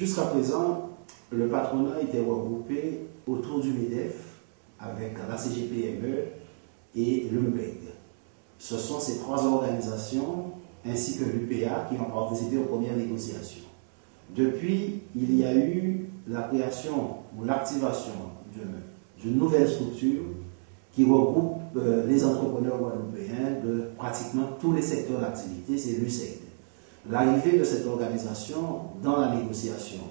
Jusqu'à présent, le patronat était regroupé autour du MEDEF avec la CGPME et le MPEG. Ce sont ces trois organisations ainsi que l'UPA qui ont participé aux premières négociations. Depuis, il y a eu la création ou l'activation d'une nouvelle structure qui regroupe les entrepreneurs guadeloupéens de pratiquement tous les secteurs d'activité, c'est l'UCED. L'arrivée de cette organisation dans la négociation,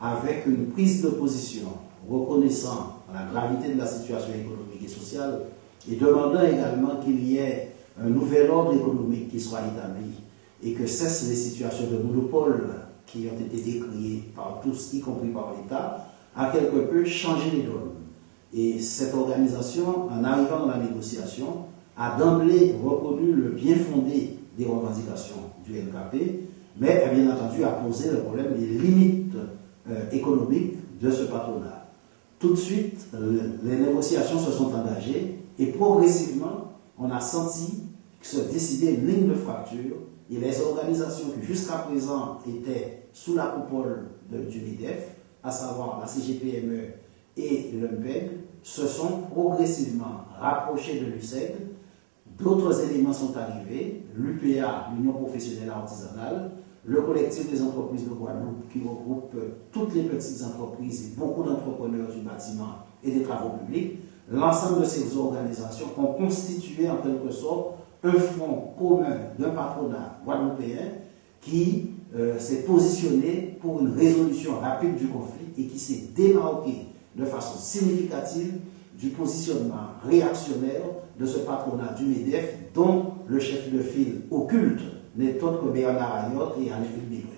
avec une prise de position reconnaissant la gravité de la situation économique et sociale et demandant également qu'il y ait un nouvel ordre économique qui soit établi et que cessent les situations de monopole qui ont été décriées par tous, y compris par l'État, a quelque peu changé les donnes. Et cette organisation, en arrivant dans la négociation, a d'emblée reconnu le bien fondé des revendications du NKP, mais a bien entendu a posé le problème des limites économiques de ce patronat. Tout de suite, les négociations se sont engagées et progressivement, on a senti se décider une ligne de fracture et les organisations qui jusqu'à présent étaient sous la coupole du MEDEF, à savoir la CGPME et l'UMPEG, se sont progressivement rapprochés de l'UCED. D'autres éléments sont arrivés, l'UPA, l'Union professionnelle artisanale, le collectif des entreprises de Guadeloupe qui regroupe toutes les petites entreprises et beaucoup d'entrepreneurs du bâtiment et des travaux publics. L'ensemble de ces organisations ont constitué en quelque sorte un front commun d'un patronat guadeloupéen qui s'est positionné pour une résolution rapide du conflit et qui s'est démarqué de façon significative du positionnement réactionnaire de ce patronat du MEDEF dont le chef de file occulte n'est autre que Bernard Ayotte et Alain Philippe.